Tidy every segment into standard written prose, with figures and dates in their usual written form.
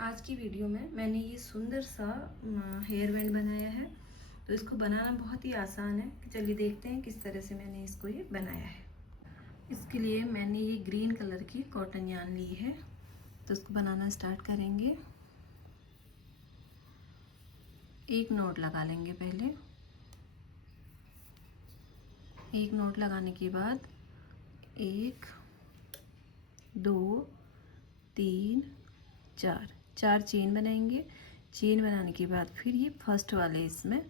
आज की वीडियो में मैंने ये सुंदर सा हेयर बैंड बनाया है। तो इसको बनाना बहुत ही आसान है। चलिए देखते हैं किस तरह से मैंने इसको ये बनाया है। इसके लिए मैंने ये ग्रीन कलर की कॉटन यार्न ली है। तो इसको बनाना स्टार्ट करेंगे। एक नॉट लगा लेंगे। पहले एक नॉट लगाने के बाद 1 2 3 4 चेन बनाएंगे। चेन बनाने के बाद फिर ये फर्स्ट वाले इसमें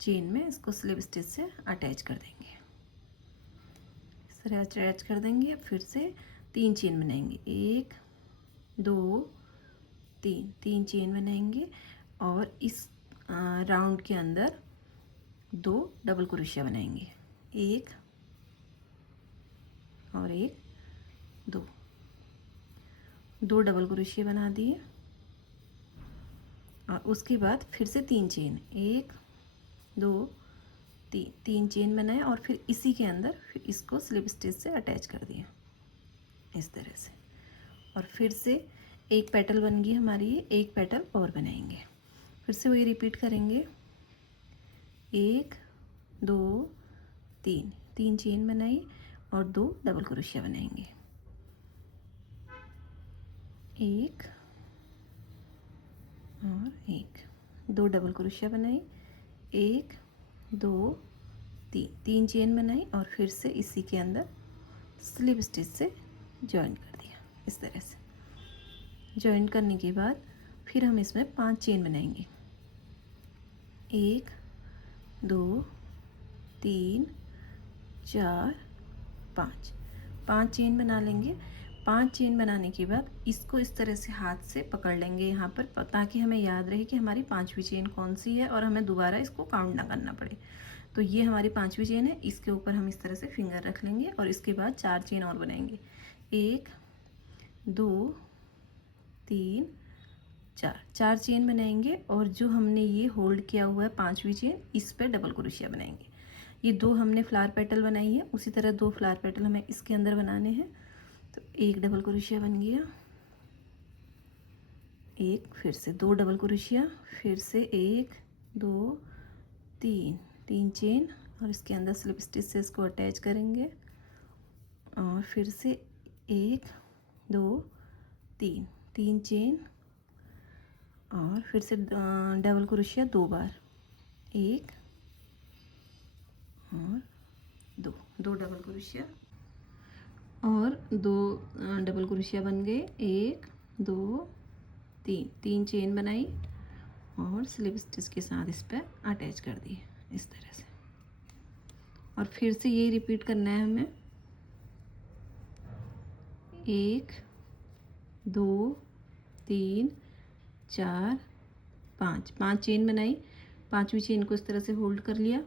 चेन में इसको स्लिप स्टिच से अटैच कर देंगे। इस तरह अटैच कर देंगे। फिर से 3 चेन बनाएंगे। 1 2 3 चेन बनाएंगे और इस राउंड के अंदर 2 डबल क्रोशिया बनाएंगे। 1 और 1 2 डबल क्रोशिया बना दिए। और उसके बाद फिर से 3 चेन 1 2 3 चेन बनाए और फिर इसी के अंदर फिर इसको स्लिप स्टिच से अटैच कर दिया इस तरह से। और फिर से एक पेटल बन गई हमारी। एक पेटल और बनाएंगे। फिर से वही रिपीट करेंगे। 1 2 3 चेन बनाई और 2 डबल क्रोशिया बनाएंगे। 1 और 1 2 डबल क्रोशिया बनाई। 1 2 3 चेन बनाई और फिर से इसी के अंदर स्लिप स्टिच से जॉइन कर दिया इस तरह से। जॉइन करने के बाद फिर हम इसमें 5 चेन बनाएंगे। 1 2 3 4 5 चेन बना लेंगे। 5 चेन बनाने के बाद इसको इस तरह से हाथ से पकड़ लेंगे यहाँ पर, ताकि हमें याद रहे कि हमारी 5वीं चेन कौन सी है और हमें दोबारा इसको काउंट ना करना पड़े। तो ये हमारी 5वीं चेन है। इसके ऊपर हम इस तरह से फिंगर रख लेंगे और इसके बाद 4 चेन और बनाएंगे। 1 2 3 4 चेन बनाएंगे और जो हमने ये होल्ड किया हुआ है 5वीं चेन, इस पर डबल क्रोशिया बनाएंगे। ये 2 हमने फ्लावर पेटल बनाई है, उसी तरह 2 फ्लावर पेटल हमें इसके अंदर बनाने हैं। तो 1 डबल क्रोशिया बन गया। 1 फिर से 2 डबल क्रोशिया, फिर से 1 2 3 चेन और इसके अंदर स्लिप स्टिच से इसको अटैच करेंगे। और फिर से 1 2 3 चेन और फिर से डबल क्रोशिया 2 बार। 1 और 2 डबल क्रोशिया और 2 डबल क्रोशिया बन गए। 1 2 3 चेन बनाई और स्लिप स्टिच के साथ इस पर अटैच कर दिए इस तरह से। और फिर से यही रिपीट करना है हमें। 1 2 3 4 5 चेन बनाई। 5वीं चेन को इस तरह से होल्ड कर लिया।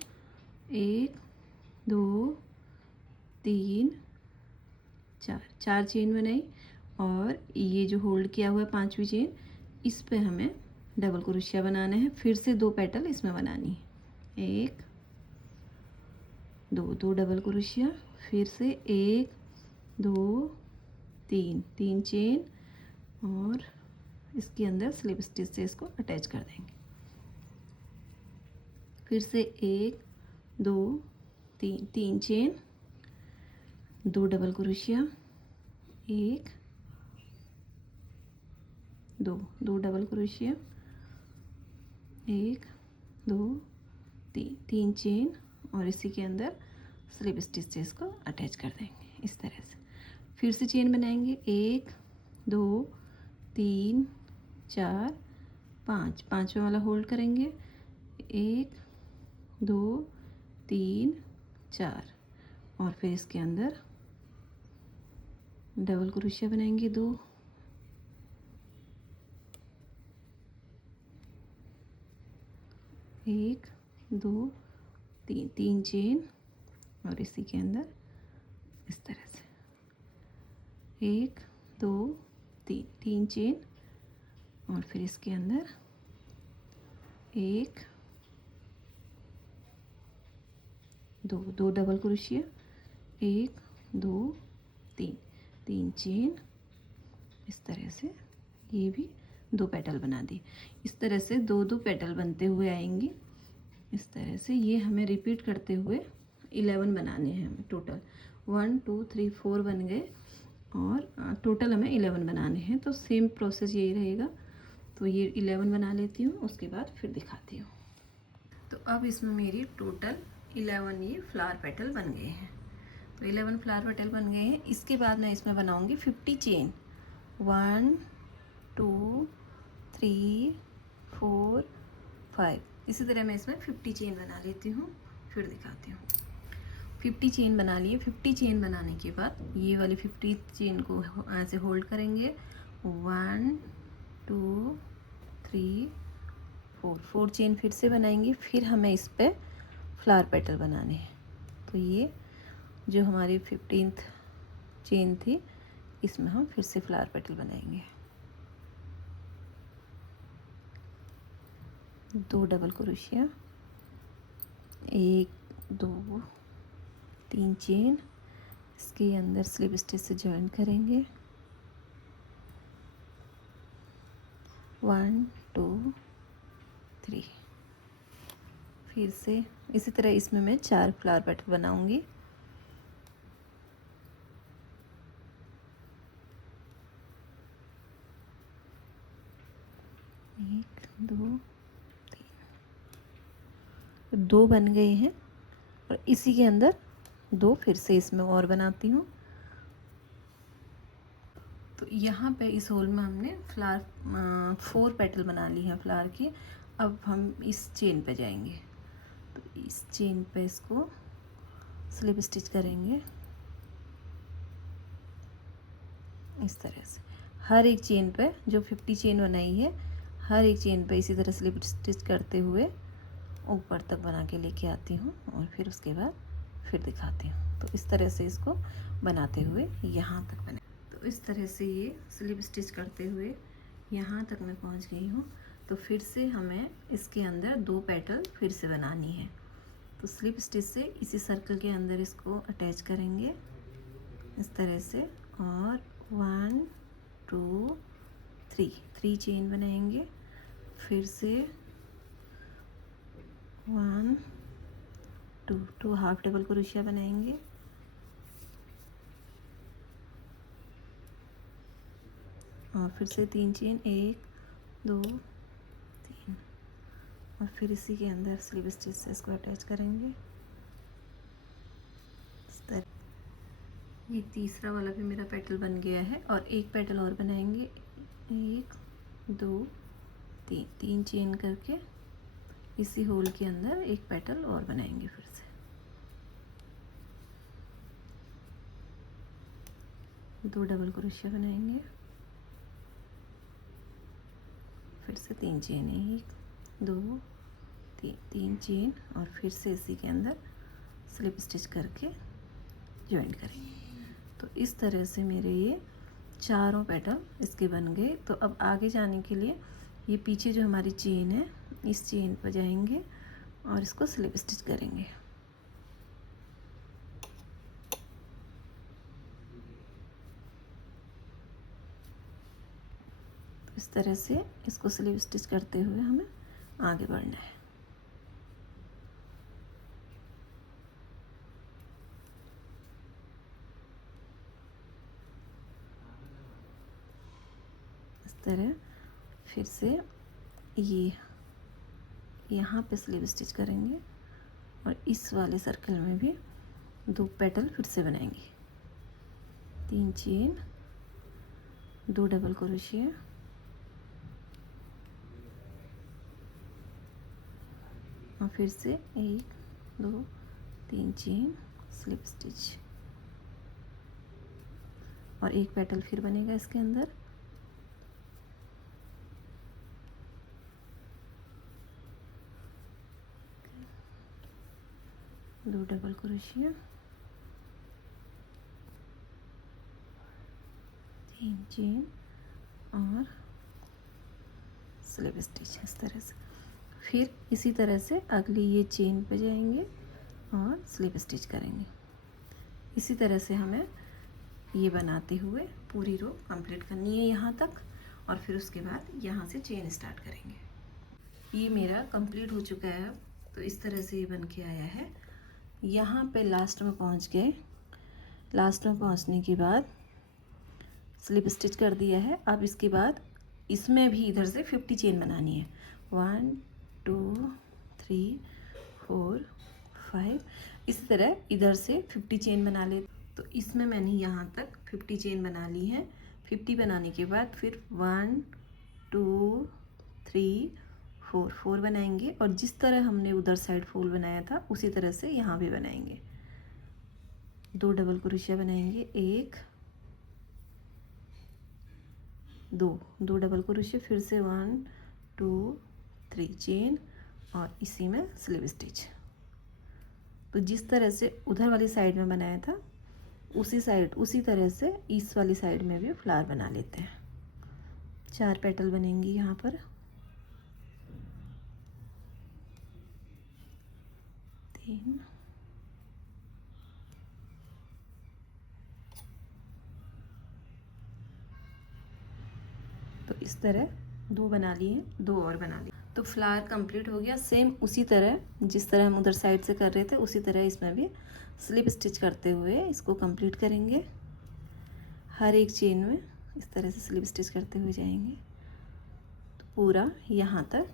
1 2 3 4 चेन बनाई और ये जो होल्ड किया हुआ है 5वीं चेन, इस पे हमें डबल क्रोशिया बनाना है। फिर से 2 पेटल इसमें बनानी है। 1 2 डबल क्रोशिया, फिर से 1 2 3 चेन और इसके अंदर स्लिप स्टिच से इसको अटैच कर देंगे। फिर से 1 2 3 chain, 2 double crochet, 1 2 double crochet, 1 2 3 chain और इसी के अंदर स्लिप स्टिच से इसको अटैच कर देंगे इस तरह से। फिर से चेन बनाएंगे। 1 2 3 4 पाँचवा वाला होल्ड करेंगे। 1 2 3 4 और फिर इसके अंदर डबल क्रोशिया बनाएंगे 2। 1 2 3 चेन और इसी के अंदर इस तरह से 1 2 3 चेन और फिर इसके अंदर 1 2 डबल क्रोशिया, 1 2 3 चेन इस तरह से। ये भी 2 पेटल बना दिए। इस तरह से 2-2 पेटल बनते हुए आएंगी। इस तरह से ये हमें रिपीट करते हुए 11 बनाने हैं हमें टोटल। 1 2 3 4 बन गए और टोटल हमें 11 बनाने हैं। तो सेम प्रोसेस यही रहेगा। तो ये 11 बना लेती हूँ, उसके बाद फिर दिखाती हूँ। तो अब इसमें मेरी टोटल 11 ये फ्लावर पेटल बन गए हैं। तो 11 फ्लावर पेटल बन गए हैं। इसके बाद मैं इसमें बनाऊँगी 50 चेन। 1 2 3 4 5। इसी तरह मैं इसमें 50 चेन बना लेती हूँ, फिर दिखाती हूँ। 50 चेन बना लिए। 50 चेन बनाने के बाद ये वाली 50 चेन को ऐसे होल्ड करेंगे। 1 2 3 4 चेन फिर से बनाएंगे। फिर हमें इस पर फ्लावर पेटल बनाने हैं। तो ये जो हमारी 15th चेन थी, इसमें हम फिर से फ्लावर पेटल बनाएंगे। 2 डबल क्रोशिया, 1 2 3 चेन, इसके अंदर स्लिप स्टिच से जॉइन करेंगे। 1 2 3। फिर से इसी तरह इसमें मैं 4 फ्लावर पेटल बनाऊंगी। 1 2 3। 2 बन गए हैं और इसी के अंदर 2 फिर से इसमें और बनाती हूँ। तो यहाँ पे इस होल में हमने फ्लावर 4 पेटल बना ली हैं फ्लावर की। अब हम इस चेन पे जाएंगे। तो इस चेन पे इसको स्लिप स्टिच करेंगे इस तरह से। हर एक चेन पे जो 50 चेन बनाई है, हर एक चेन पे इसी तरह स्लिप स्टिच करते हुए ऊपर तक बना के लेके आती हूँ और फिर उसके बाद फिर दिखाती हूँ। तो इस तरह से इसको बनाते हुए यहाँ तक बना। तो इस तरह से ये स्लिप स्टिच करते हुए यहाँ तक मैं पहुँच गई हूँ। तो फिर से हमें इसके अंदर 2 पेटल फिर से बनानी है। तो स्लिप स्टिच से इसी सर्कल के अंदर इसको अटैच करेंगे इस तरह से और 1 2 3 चेन बनाएंगे। फिर से 1 2 हाफ डबल क्रोशिया बनाएंगे। और फिर से 3 चेन, 1 2 3 और फिर इसी के अंदर स्लिप स्टिच से इसको अटैच करेंगे इस तरह। ये तीसरा वाला भी मेरा पेटल बन गया है और एक पेटल और बनाएंगे। 1 2 3 चेन करके इसी होल के अंदर एक पेटल और बनाएंगे। फिर से 2 डबल क्रोशिया बनाएंगे। फिर से 3 चेन, 1 2 3 चेन और फिर से इसी के अंदर स्लिप स्टिच करके ज्वाइन करेंगे। तो इस तरह से मेरे ये चारों पेटल इसके बन गए। तो अब आगे जाने के लिए ये पीछे जो हमारी चेन है, इस चेन पर जाएंगे और इसको स्लिप स्टिच करेंगे। तो इस तरह से इसको स्लिप स्टिच करते हुए हमें आगे बढ़ना है। इस तरह फिर से ये यहाँ पे स्लिप स्टिच करेंगे और इस वाले सर्कल में भी 2 पेटल फिर से बनाएंगे। 3 चेन, 2 डबल क्रोशिया और फिर से 1 2 3 चेन, स्लिप स्टिच और एक पेटल फिर बनेगा इसके अंदर। दो डबल क्रोशिया, 3 चेन और स्लिप स्टिच इस तरह से। फिर इसी तरह से अगली ये चेन पे जाएंगे और स्लिप स्टिच करेंगे। इसी तरह से हमें ये बनाते हुए पूरी रो कंप्लीट करनी है यहाँ तक। और फिर उसके बाद यहाँ से चेन स्टार्ट करेंगे। ये मेरा कंप्लीट हो चुका है अब, तो इस तरह से ये बन के आया है। यहाँ पे लास्ट में पहुँच गए। लास्ट में पहुँचने के बाद स्लिप स्टिच कर दिया है। अब इसके बाद इसमें भी इधर से 50 चेन बनानी है। 1 2 3 4 5, इस तरह इधर से 50 चेन बना ले। तो इसमें मैंने यहाँ तक 50 चेन बना ली है। 50 बनाने के बाद फिर 1 2 3 4 बनाएंगे, और जिस तरह हमने उधर साइड फूल बनाया था उसी तरह से यहाँ भी बनाएंगे। 2 डबल क्रोशिया बनाएंगे, 1 2 डबल क्रोशिया, फिर से 1 2 3 चेन, और इसी में स्लिप स्टिच। तो जिस तरह से उधर वाली साइड में बनाया था उसी तरह से इस वाली साइड में भी फ्लावर बना लेते हैं। 4 पेटल बनेंगी यहाँ पर। 3 तो इस तरह 2 बना लिए, 2 और बना लिए। तो फ्लावर कंप्लीट हो गया। सेम उसी तरह जिस तरह हम उधर साइड से कर रहे थे उसी तरह इसमें भी स्लिप स्टिच करते हुए इसको कंप्लीट करेंगे। हर एक चेन में इस तरह से स्लिप स्टिच करते हुए जाएंगे, तो पूरा यहाँ तक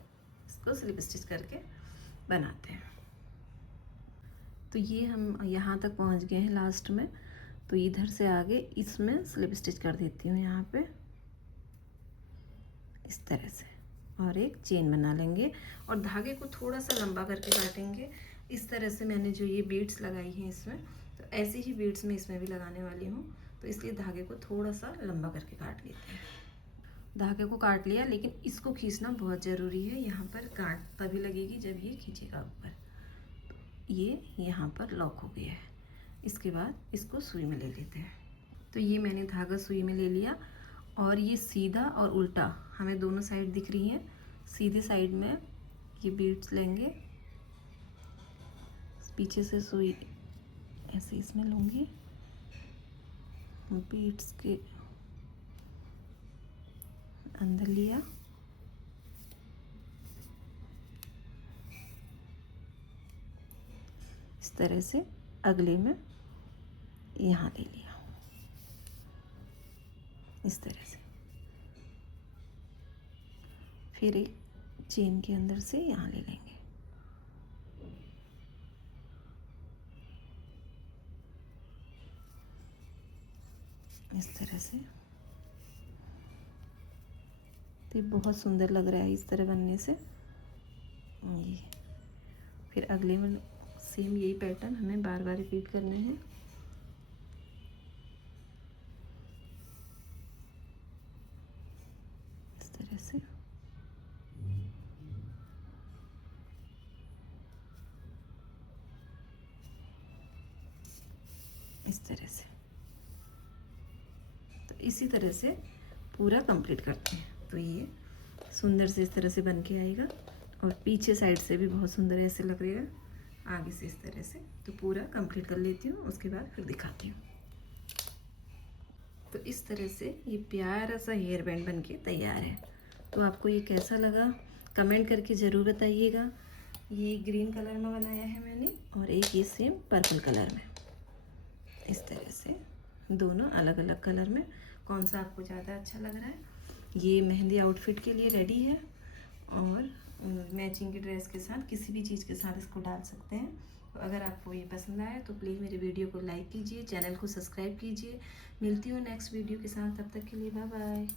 इसको स्लिप स्टिच करके बनाते हैं। तो ये हम यहाँ तक पहुँच गए हैं लास्ट में। तो इधर से आगे इसमें स्लिप स्टिच कर देती हूँ यहाँ पे इस तरह से, और एक चेन बना लेंगे और धागे को थोड़ा सा लंबा करके काटेंगे। इस तरह से मैंने जो ये बीड्स लगाई हैं इसमें, तो ऐसे ही बीड्स मैं इसमें भी लगाने वाली हूँ, तो इसलिए धागे को थोड़ा सा लंबा करके काट लेते हैं। धागे को काट लिया, लेकिन इसको खींचना बहुत ज़रूरी है। यहाँ पर गांठ तभी लगेगी जब ये खींचेगा ऊपर। तो ये यहाँ पर लॉक हो गया है। इसके बाद इसको सुई में ले लेते हैं। तो ये मैंने धागा सुई में ले लिया, और ये सीधा और उल्टा हमें दोनों साइड दिख रही हैं। सीधी साइड में ये बीड्स लेंगे, पीछे से सुई ऐसे इसमें लूँगी, बीड्स के अंदर लिया, इस तरह से अगले में यहाँ ले लिया, इस तरह से। फिर एक चेन के अंदर से यहाँ ले लेंगे, इस तरह से। तो ये बहुत सुंदर लग रहा है इस तरह बनने से। ये फिर अगले में सेम यही पैटर्न हमें बार बार रिपीट करने हैं। इस तरह से इस तरह से। तो इसी तरह से पूरा कंप्लीट करते हैं। तो ये सुंदर से इस तरह से बन के आएगा, और पीछे साइड से भी बहुत सुंदर ऐसे लग रहा है, आगे से इस तरह से। तो पूरा कंप्लीट कर लेती हूँ, उसके बाद फिर दिखाती हूँ। तो इस तरह से ये प्यारा सा हेयर बैंड बन के तैयार है। तो आपको ये कैसा लगा कमेंट करके ज़रूर बताइएगा। ये ग्रीन कलर में बनाया है मैंने, और एक ये सेम पर्पल कलर में। इस तरह से दोनों अलग अलग कलर में, कौन सा आपको ज़्यादा अच्छा लग रहा है। ये मेहंदी आउटफिट के लिए रेडी है, और मैचिंग की ड्रेस के साथ किसी भी चीज़ के साथ इसको डाल सकते हैं। तो अगर आपको ये पसंद आया तो प्लीज़ मेरे वीडियो को लाइक कीजिए, चैनल को सब्सक्राइब कीजिए। मिलती हूँ नेक्स्ट वीडियो के साथ, तब तक के लिए बाय बाय।